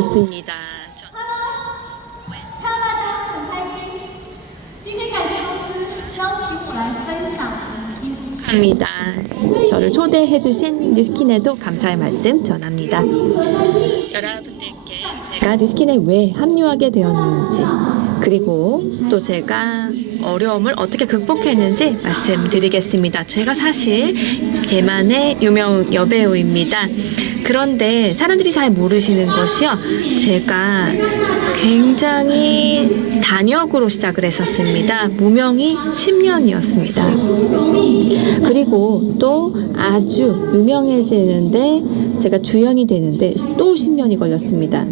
좋습니다. 저는 합니다. 저를 초대해주신 뉴스킨에도 감사의 말씀 전합니다. 여러분들께 제가 뉴스킨에 왜 합류하게 되었는지, 그리고 또 제가 어려움을 어떻게 극복했는지 말씀드리겠습니다. 제가 사실 대만의 유명 여배우입니다. 그런데 사람들이 잘 모르시는 것이요, 제가 굉장히 단역으로 시작을 했었습니다. 무명이 10년이었습니다. 그리고 또 아주 유명해지는데 제가 주연이 되는데 또 10년이 걸렸습니다.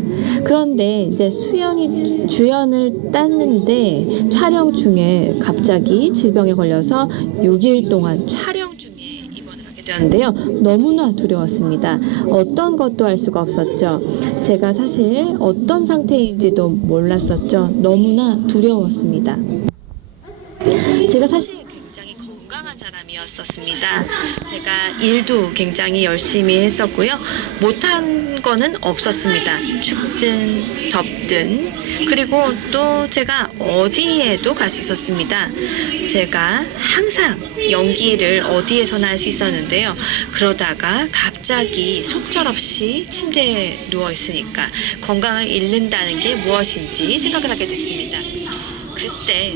그런데 이제 주연을 땄는데 촬영 중에 갑자기 질병에 걸려서 6일 동안 촬영 중에 입원을 하게 되었는데요. 너무나 두려웠습니다. 어떤 것도 알 수가 없었죠. 제가 사실 어떤 상태인지도 몰랐었죠. 너무나 두려웠습니다. 제가 사실 굉장히 건강한 사람이었습니다. 제가 일도 굉장히 열심히 했었고요. 못한 거는 없었습니다. 춥든 덥든. 그리고 또 제가 어디에도 갈 수 있었습니다. 제가 항상 연기를 어디에서나 할 수 있었는데요. 그러다가 갑자기 속절없이 침대에 누워 있으니까 건강을 잃는다는 게 무엇인지 생각을 하게 됐습니다. 그때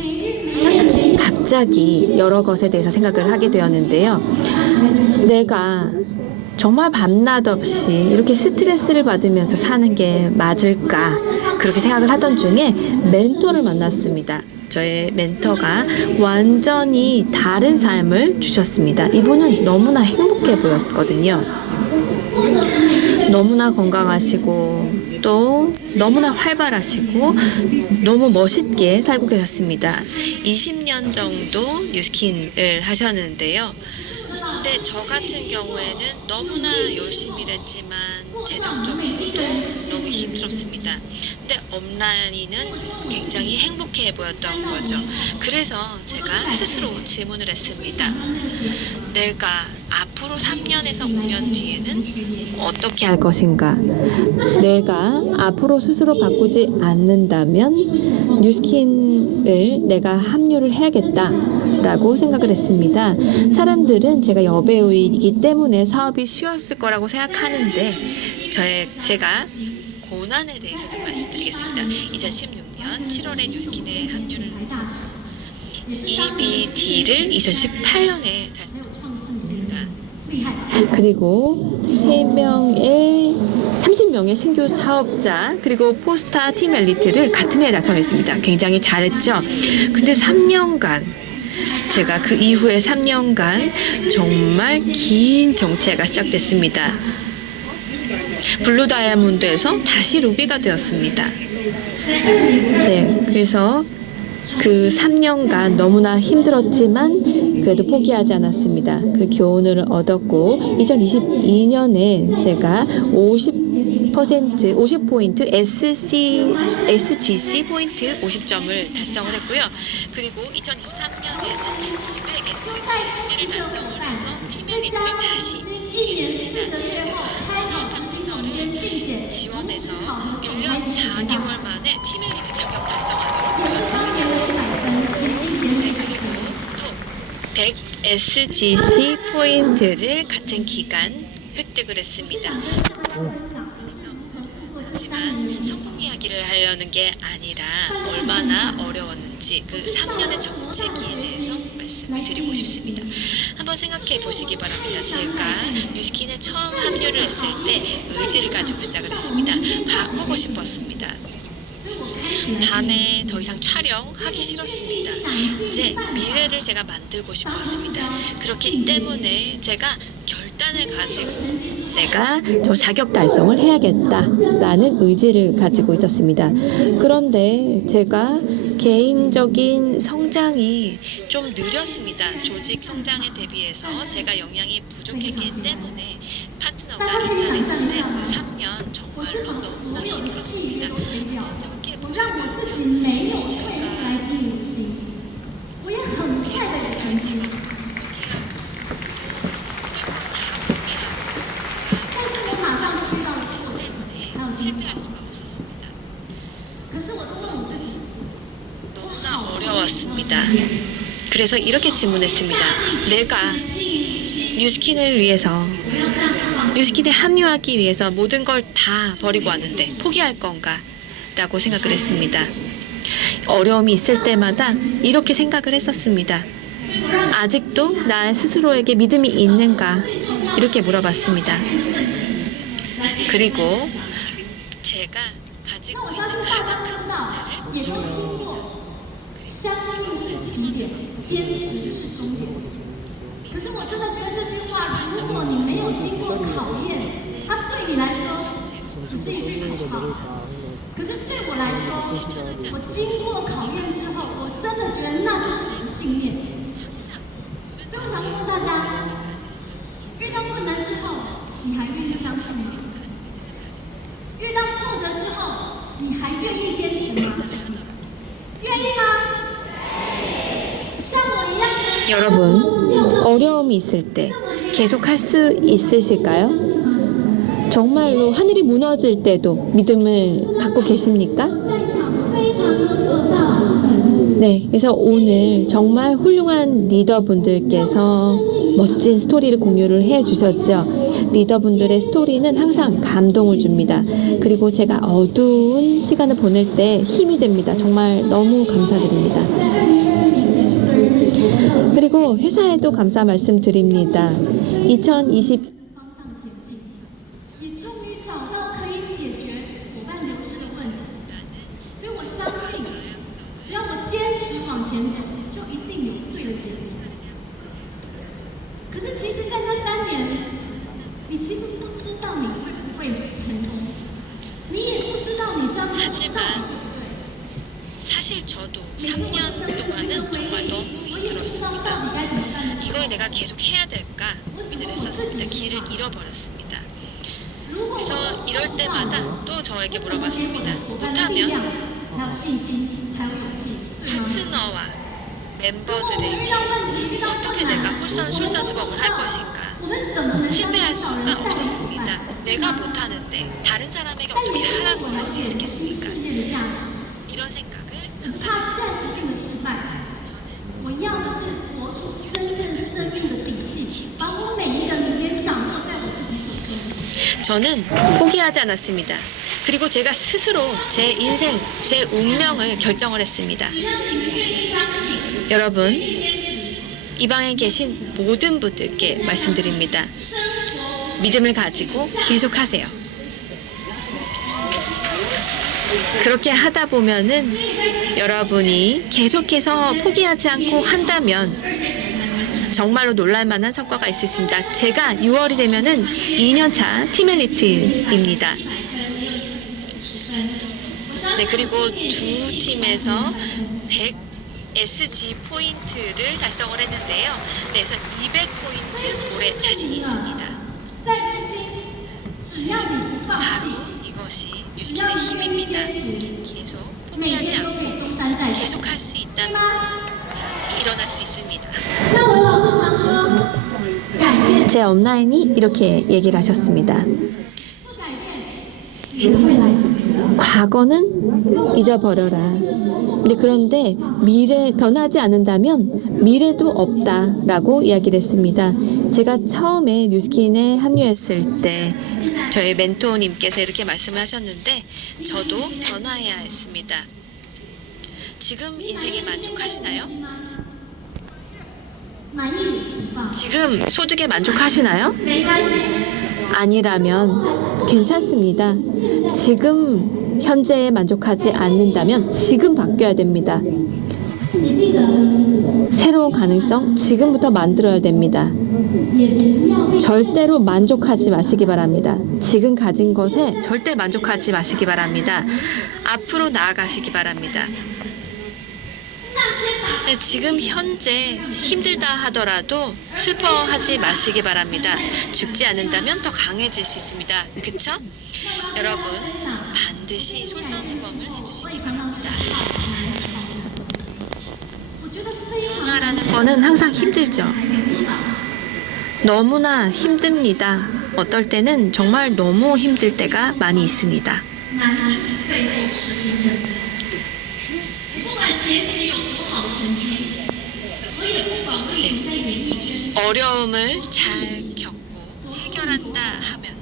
갑자기 여러 것에 대해서 생각을 하게 되었는데요. 내가 정말 밤낮 없이 이렇게 스트레스를 받으면서 사는 게 맞을까? 그렇게 생각을 하던 중에 멘토를 만났습니다. 저의 멘토가 완전히 다른 삶을 주셨습니다. 이분은 너무나 행복해 보였거든요. 너무나 건강하시고 또 너무나 활발하시고 너무 멋있게 살고 계셨습니다. 20년 정도 뉴스킨을 하셨는데요. 근데 저 같은 경우에는 너무나 열심히 일했지만 재정적으로도 너무 힘들었습니다. 근데 엄란이는 굉장히 행복해 보였던 거죠. 그래서 제가 스스로 질문을 했습니다. 내가 앞으로 3년에서 5년 뒤에는 어떻게 할 것인가? 내가 앞으로 스스로 바꾸지 않는다면 뉴스킨을 내가 합류를 해야겠다 라고 생각을 했습니다. 사람들은 제가 여배우이기 때문에 사업이 쉬웠을 거라고 생각하는데 제가 고난에 대해서 좀 말씀드리겠습니다. 2016년 7월에 뉴스킨에 합류를 해서 EBD를 2018년에 달성했습니다. 그리고 30명의 신규 사업자 그리고 포스타 팀 엘리트를 같은 해에 달성했습니다. 굉장히 잘했죠. 근데 3년간 제가 그 이후에 3년간 정말 긴 정체가 시작됐습니다. 블루 다이아몬드에서 다시 루비가 되었습니다. 네, 그래서 그 3년간 너무나 힘들었지만 그래도 포기하지 않았습니다. 그 교훈을 얻었고 2022년에 제가 50포인트 SGC 포인트 50점을 달성을 했고요. 그리고 2023년에는 200 SGC를 달성을 해서 팀 엘리트를 다시 파트너를 지원해서 1년 4개월 만에 팀 엘리트 자격 달성하도록 되었습니다. 네, 그리고 또 100 SGC 포인트를 같은 기간 획득을 했습니다. 하지만 성공 이야기를 하려는 게 아니라 얼마나 어려웠는지 그 3년의 정체기에 대해서 말씀을 드리고 싶습니다. 한번 생각해 보시기 바랍니다. 제가 뉴스킨에 처음 합류를 했을 때 의지를 가지고 시작을 했습니다. 바꾸고 싶었습니다. 밤에 더 이상 촬영하기 싫었습니다. 이제 미래를 제가 만들고 싶었습니다. 그렇기 때문에 제가 결단을 가지고 내가 저 자격 달성을 해야겠다라는 의지를 가지고 있었습니다. 그런데 제가 개인적인 성장이 좀 느렸습니다. 조직 성장에 대비해서 제가 영향이 부족했기 때문에 파트너가 있다는데 그 3년 정말로 너무나 힘들었습니다. 생각해 보시면요. 배우를 지금 실패할 수가 없었습니다. 물어봤습니다. 그래서 이렇게 질문했습니다. 내가 뉴스킨을 위해서, 뉴스킨에 합류하기 위해서 모든 걸 다 버리고 왔는데 포기할 건가? 라고 생각을 했습니다. 어려움이 있을 때마다 이렇게 생각을 했었습니다. 아직도 나 스스로에게 믿음이 있는가? 이렇게 물어봤습니다. 그리고 제가 가지고 있는 가장 큰 문제를 적었습니다. 相信是起点，坚持是终点。可是我真的觉得这句话，如果你没有经过考验，它对你来说只是一句口号。可是对我来说，我经过考验之后，我真的觉得那就是我的信念。所以我想问问大家，遇到困难之后，你还愿意相信吗？遇到挫折之后，你还愿意坚持吗？愿意吗？ 여러분, 어려움이 있을 때 계속 할 수 있으실까요? 정말로 하늘이 무너질 때도 믿음을 갖고 계십니까? 네, 그래서 오늘 정말 훌륭한 리더분들께서 멋진 스토리를 공유를 해 주셨죠. 리더분들의 스토리는 항상 감동을 줍니다. 그리고 제가 어두운 시간을 보낼 때 힘이 됩니다. 정말 너무 감사드립니다. 그리고 회사에도 감사 말씀드립니다. 2020也终于找到可以解决伙伴流失的问题，所以我相信，只要我坚持往前走，就一定有对的结果。可是其实，在那3年，你其实不知道你会不会成功，你也不知道你这样做到底对不对。 사실 저도 3년 동안은 정말 너무 힘들었습니다. 이걸 내가 계속 해야 될까 고민을 했었습니다. 길을 잃어버렸습니다. 그래서 이럴 때마다 또 저에게 물어봤습니다. 못하면 파트너와 멤버들에게 어떻게 내가 솔선수범을 할 것인가. 실패할 수가 없었습니다. 내가 못하는데 다른 사람에게 어떻게 하라고 할 수 있겠습니까? 이런 생각을 항상 했었습니다. 我要的是活出真正生命的底气，把我每一个明天掌握在我自己手中。 저는 포기하지 않았습니다. 그리고 제가 스스로 제 인생, 제 운명을 결정을 했습니다. 여러분, 이 방에 계신 모든 분들께 말씀드립니다. 믿음을 가지고 계속하세요. 그렇게 하다 보면은 여러분이 계속해서 포기하지 않고 한다면 정말로 놀랄만한 성과가 있을 수 있습니다. 제가 6월이 되면은 2년차 팀 엘리트입니다. 네, 그리고 두 팀에서 100 SG 포인트를 달성을 했는데요. 네, 그래서 200포인트 올해 자신이 있습니다. 바로 이것이 뉴스킨의 힘입니다. 계속 포기하지 않고 계속할 수 있다면 일어날 수 있습니다. 제 업라인이 이렇게 얘기를 하셨습니다. 과거는 잊어버려라. 그런데 미래 변하지 않는다면 미래도 없다라고 이야기를 했습니다. 제가 처음에 뉴스킨에 합류했을 때 저희 멘토님께서 이렇게 말씀을 하셨는데 저도 변화해야 했습니다. 지금 인생에 만족하시나요? 지금 소득에 만족하시나요? 아니라면 괜찮습니다. 지금 현재에 만족하지 않는다면 지금 바뀌어야 됩니다. 새로운 가능성 지금부터 만들어야 됩니다. 절대로 만족하지 마시기 바랍니다. 지금 가진 것에 절대 만족하지 마시기 바랍니다. 앞으로 나아가시기 바랍니다. 네, 지금 현재 힘들다 하더라도 슬퍼하지 마시기 바랍니다. 죽지 않는다면 더 강해질 수 있습니다. 그쵸? 여러분 반드시 솔선수범을 해주시기 바랍니다. 변화라는 거는 항상 힘들죠. 너무나 힘듭니다. 어떨 때는 정말 너무 힘들 때가 많이 있습니다. 어려움을 잘 겪고 해결한다 하면은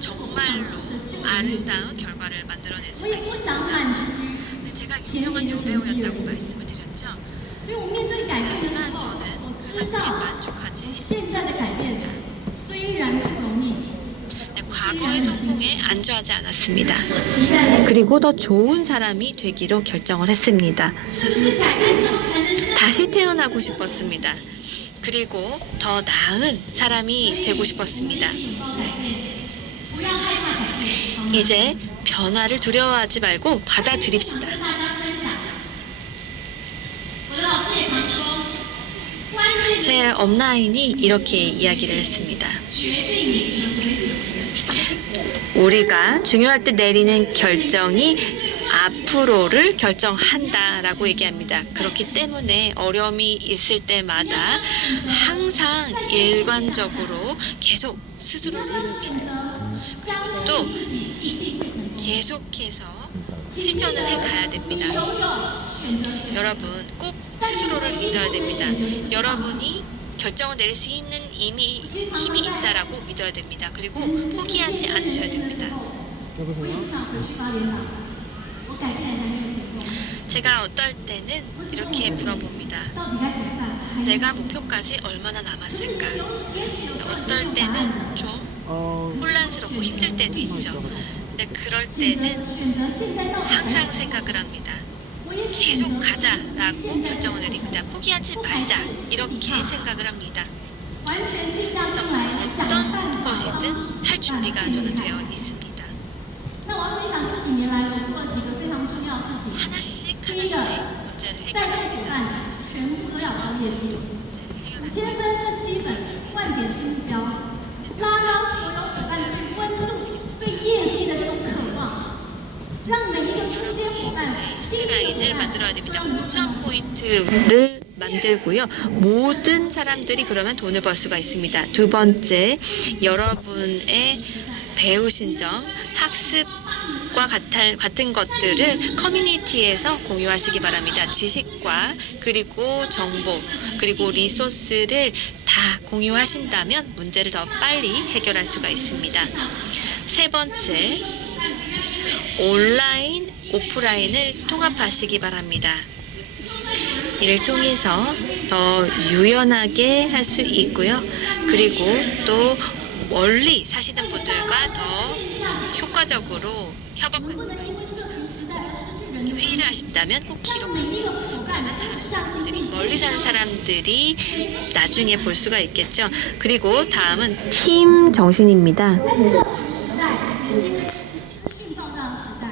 정말로 아름다운 결과를 만들어낼 我 수가 也不 있습니다. 想满足。 네, 제가 유명한 여배우였다고 말씀을 드렸죠. 所以我面对改变的时 하지만 候， 저는 我 그 知 상태에 道 만족하지 现在的改变虽然不容易， 네, 과거의 성공에 안주하지 않았습니다. 期待 그리고 더 좋은 사람이 되기로 결정을 했습니다. 是不是改变之后才能真 다시 태어나고 싶었습니다. 그리고 더 나은 사람이 되고 싶었습니다. 拥抱改变，不要害怕改变，好吗？ 이제 변화를 두려워하지 말고 받아들입시다. 跟大家分享，我的老师也常说，关键 제 업라인이 이렇게 이야기를 했습니다. 决定你成为什么人。 우리가 중요할 때 내리는 결정이 앞으로를 결정한다라고 얘기합니다. 그렇기 때문에 어려움이 있을 때마다 항상 일관적으로 계속 스스로를 选择相 또 信自己一定会成功。 계속해서 실천을 해 가야 됩니다. 拥有选择权， 여러분 꼭 스스로를 믿어야 됩니다. 여러분이 결정을 내릴 수 있는 이미 힘이 있다라고 믿어야 됩니다. 그리고 포기하지 않으셔야 됩니다. 我也不想回去发联党，我改变还没有成功， 제가 어떨 때는 이렇게 물어봅니다. 到底该怎么办？还有 내가 목표까지 얼마나 남았을까? 也许有时候 어떨 때는 좀 혼란스럽고 힘들 때도 있죠. 근데 그럴 选择 때는 选择现在到底 항상 생각을 합니다. 我也选 계속 择 가자라고 결정을 내립니다. 포기하지 말자 이렇게 생각을 합니다. 完全静下心来想 어떤 办法。 것이든 할 준비가 저는 되어 있습니다. 那我要分享这几年来我做了几个非常重要的事情。 하나씩 하나씩 문제를 带动伙 해결합니다. 伴全部都要高业绩。 문제를 先 해결할 分是基本，万点是目标，拉高所有伙伴对温度、对业绩的这种渴望，让每一个中间伙伴、新 수 的 라인을 伙伴 만들어야 됩니다. 都能够 5,000 포인트를 만들고요. 모든 사람들이 그러면 돈을 벌 수가 있습니다. 두 번째, 여러분의 배우신 점, 학습과 같은 것들을 커뮤니티에서 공유하시기 바랍니다. 지식과 그리고 정보 그리고 리소스를 다 공유하신다면 문제를 더 빨리 해결할 수가 있습니다. 세 번째, 온라인, 오프라인을 통합하시기 바랍니다. 이를 통해서 더 유연하게 할 수 있고요. 그리고 또 멀리 사시는 분들과 더 효과적으로 협업할 不 수 能因为社群时代而失去人的 회의를 하신다면 꼭 让每 기록하세요. 一个伙伴相信自 사람들이 己 멀리 사는 사람들이 나중에 볼 수가 있겠죠. 그리고 다음은 팀 정신입니다. 时代也是因为资讯爆炸的时代，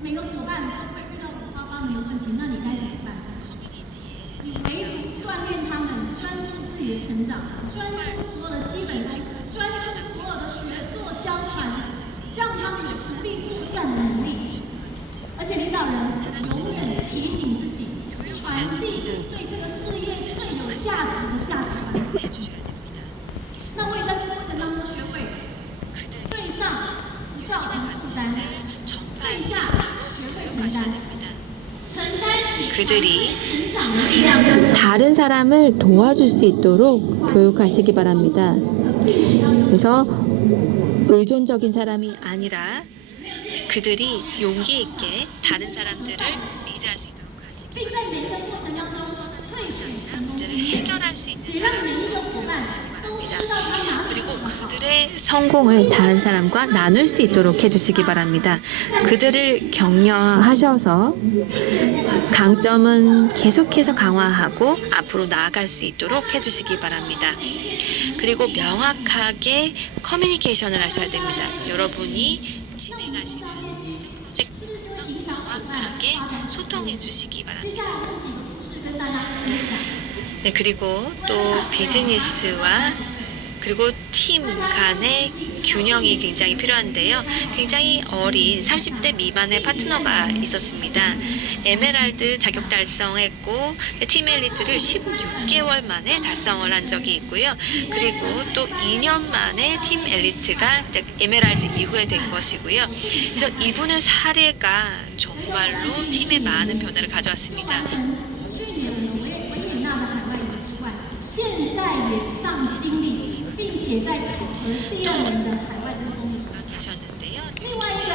每个伙伴都会遇到五花八门的问题，那你该怎么办？ 커뮤니티에 你唯独锻炼他们专注自己的成长，专注所有的基本功，专注所有的学做交传，让他们有独立作战的能力。 중요하겠죠. 而且领导人永远提醒自己， 교육을 传 해야 递 됩니다. 对这个事业更有价值的价值观。 해주셔야 됩니다. 那我也在这个过程当中学会 그들이 对上造 유신의 成负担， 가치를 对 전파할 수 下 있도록 学会 교육하셔야 承担， 됩니다. 承担起 그들이 成长的力量。 다른 사람을 도와줄 수 있도록 교육하시기 바랍니다. 그래서 의존적인 사람이 아니라 그들이 용기 있게 다른 사람들을 리드할 수 있도록 하시기 并在每一个过程当中萃取成功 문제를 经验， 해결할 수 있는 也让每 사람을 一个伙伴 하시기 都 바랍니다. 知道他哪里 그리고 做得好。 그들의 성공을 다른 사람과 나눌 수 있도록 해주시기 바랍니다. 그들을 격려하셔서 강점은 계속해서 강화하고 앞으로 나아갈 수 있도록 해주시기 바랍니다. 그리고 명확하게 커뮤니케이션을 하셔야 됩니다. 여러분이 진행하시는 모든 프로젝트에서 명확하게 소통해 주시기 接 바랍니다. 下来有几个故事跟大家分享。 네, 그리고 또 비즈니스와 그리고 팀 간의 균형이 굉장히 필요한데요. 굉장히 어린 30대 미만의 파트너가 있었습니다. 에메랄드 자격 달성했고 팀 엘리트를 16개월 만에 달성을 한 적이 있고요. 그리고 또 2년 만에 팀 엘리트가 이제 에메랄드 이후에 된 것이고요. 그래서 이분의 사례가 정말로 팀에 많은 변화를 가져왔습니다. 去年我也领纳的海外游之外，现在也上经历，并且在考核第二轮的海外的风格。 계셨는데요. 另外一个，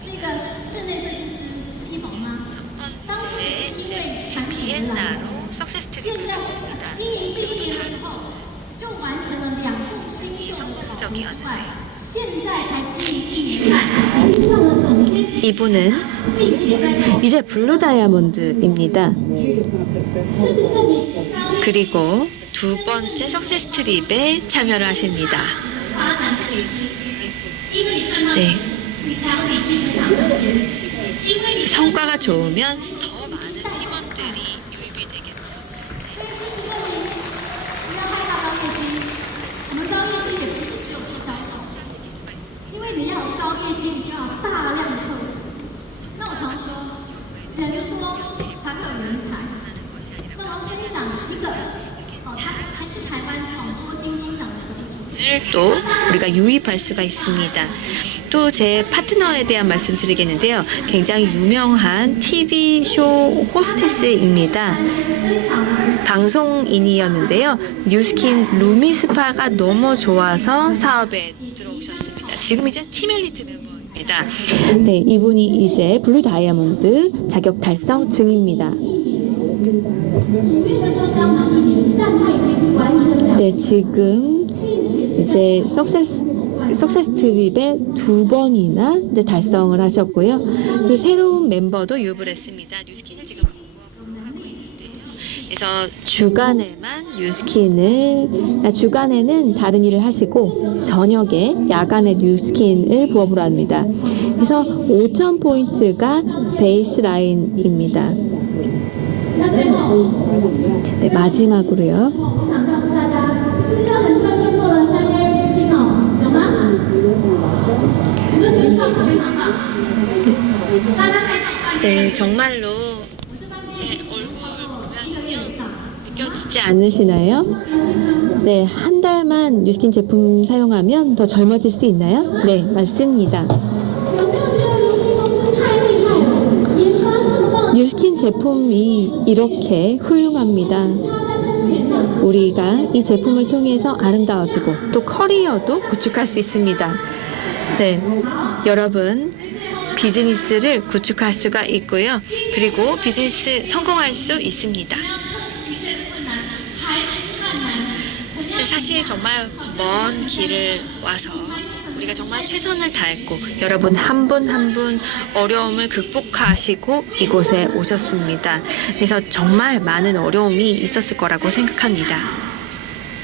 这个室内设计师是一萌吗？ 첫 当初 번째 因为产品而来， 비엔나로 석세스 现 트립을 在 갔습니다. 经营第一年之后，就完成了2部新秀的考核之外，现在才经营第1版，上了总监级， 이분은 并且在 이제 블루 다이아몬드입니다. 事实证明，高 그리고 두 번째 석세스 트립에 참여를 하십니다. 发展轨迹，因为你赚到 네. 你才有底气职场升迁，因为你 성과가 좋으면 더 많은 팀원들이 유입이 되겠죠. 所以事实证明，不要害怕高业绩，我们高业绩也不是只有做销售， 시킬 수가 있습니다. 因为你要有高业绩，你就要有大量的客户。那我常说，人多才会有人才。 하는 것이 아니라 那我要分享一个，他还是台湾广播金钟奖的得主。 또 우리가 유입할 수가 있습니다. 또 제 파트너에 대한 말씀드리겠는데요. 굉장히 유명한 TV 쇼 호스테스입니다. 방송인이었는데요. 뉴스킨 루미스파가 너무 좋아서 사업에 들어오셨습니다. 지금 이제 팀 엘리트 멤버입니다. 네, 이분이 이제 블루 다이아몬드 자격 달성 중입니다. 5月的时候刚好1年，但他已经完成了， 네, 지금 并且 이제 석세스 트립에 2번이나 이제 달성을 하셨고요. 그리고 새로운 멤버도 유입을 했습니다. 뉴스킨을 지금 하고 있는데요. 그래서 주간에는 다른 일을 하시고 저녁에 야간에 뉴스킨을 부업으로 합니다. 그래서 5,000포인트가 베이스 라인입니다. 那最后， 네, 마지막으로요. 我想告诉大家，是不是很专业做了3个 MVP 哦？有吗？我们觉得效果非常棒。大家在上班， 네, 정말로 我这边 제 얼굴 1个月 보면은요 以上。 느껴지지 않으시나요? 네, 한 달만 뉴스킨 제품 사용하면 더 젊어질 수 있나요? 네, 맞습니다. 有没有觉得如新公司太厉害了？研发这么棒， 뉴스킨 제품이 이렇게 훌륭합니다. 우리가 이 제품을 통해서 아름다워지고 또 커리어도 구축할 수 있습니다. 네, 여러분 비즈니스를 구축할 수가 있고요. 그리고 비즈니스 성공할 수 있습니다. 一切困难，排除万难，怎样 네, 사실 정말 먼 길을 와서 우리가 정말 최선을 다했고 여러분 한 분 한 분 어려움을 극복하시고 이곳에 오셨습니다. 그래서 정말 많은 어려움이 있었을 거라고 생각합니다.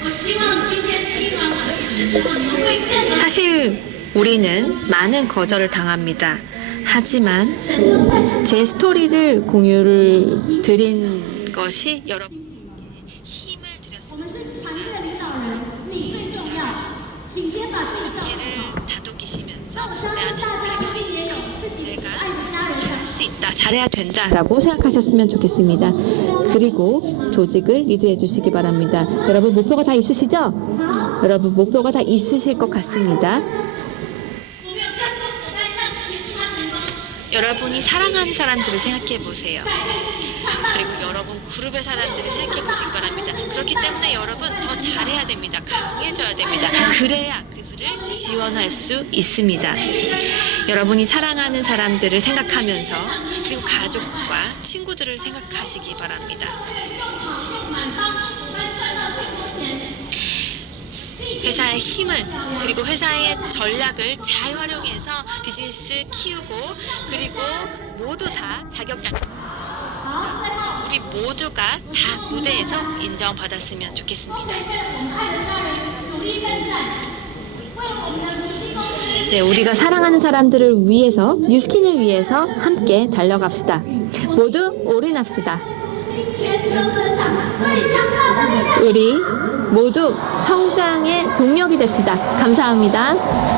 我希望今天听完我的故事之后，你们会更有 사실 우리는 많은 거절을 당합니다. 하지만 神能在 제 스토리를 공유를 드린 것이 여러분께 힘을 我 드렸으면 们是团队领导人，你最重要，请先把自己照顾好。 좋겠기를 다독이시면서 那我相信大家一定也有自己所爱的家人 할 수 있다, 잘해야 된다라고 생각하셨으면 좋겠습니다. 그리고 조직을 리드해 주시기 바랍니다. 여러분 목표가 다 있으시죠? 여러분 목표가 다 있으실 것 같습니다. 我们有更多伙伴让协助他成功， 여러분이 사랑하는 사람들을 생각해 보세요. 带动自己创造 그리고 여러분 그룹의 사람들을 생각해 보시기 바랍니다. 그렇기 때문에 여러분 더 잘해야 됩니다. 강해져야 됩니다. 그래야 그들을 지원할 수 있습니다. 여러분이 사랑하는 사람들을 생각하면서 그리고 가족과 친구들을 생각하시기 바랍니다. 用好数满，帮助伙伴赚到更多钱，并且 회사의 힘을 그리고 회사의 전략을 잘 활용해서 비즈니스 키우고 그리고 모두 다 자격증 好，最后 우리 모두가 다 무대에서 인정받았으면 좋겠습니다. 为我们爱的家人努力奋战，为我们的如新公司 네, 우리가 사랑하는 사람들을 위해서 뉴스킨을 위해서 함께 달려갑시다. 모두 올인합시다. 全球成长最强大的力量。 우리 모두 성장의 동력이 됩시다. 감사합니다.